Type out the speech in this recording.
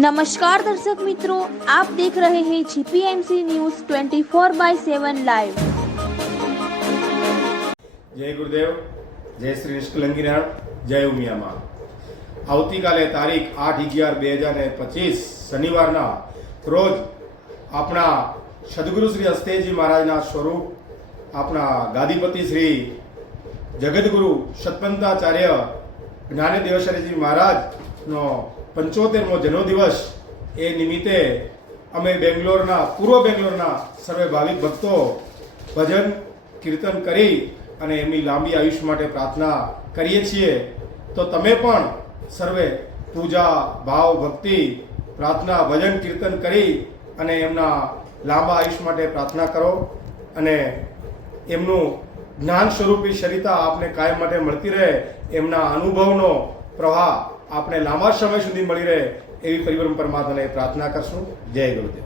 नमस्कार दर्शक मित्रों, आप देख रहे हैं जीपीएमसी न्यूज 24/7 लाइव। जय गुरुदेव, जय श्री निष्कलंगीनारायण, जय उमिया मां। આવતીકાલે તારીખ 8/11/2025 શનિવારના રોજ આપણા સદગુરુ શ્રી હસ્તેજી મહારાજના સ્વરૂપ આપણા ગાદીપતિ શ્રી જગતગુરુ સતપંથાચાર્ય જ્ઞાનદેવશરીજી મહારાજનો 75મો જન્મદિવસ એ નિમિત્તે અમે પૂર્વ બેંગ્લોરના સર્વે ભાવિક ભક્તો ભજન કીર્તન કરી અને એમની લાંબી આયુષ્ય માટે પ્રાર્થના કરીએ છીએ। તો તમે પણ સર્વે પૂજા ભાવ ભક્તિ પ્રાર્થના ભજન કીર્તન કરી અને એમના લાંબા આયુષ્ય માટે પ્રાર્થના કરો અને એમનું જ્ઞાન સ્વરૂપી સરિતા આપને કાયમ માટે મળતી રહે, એમના અનુભવનો પ્રવાહ આપણે લાંબા સમય સુધી મળી રહે એવી પરિબ્રહ્મ પરમાત્માને પ્રાર્થના કરશું। જય ગુરુદેવ।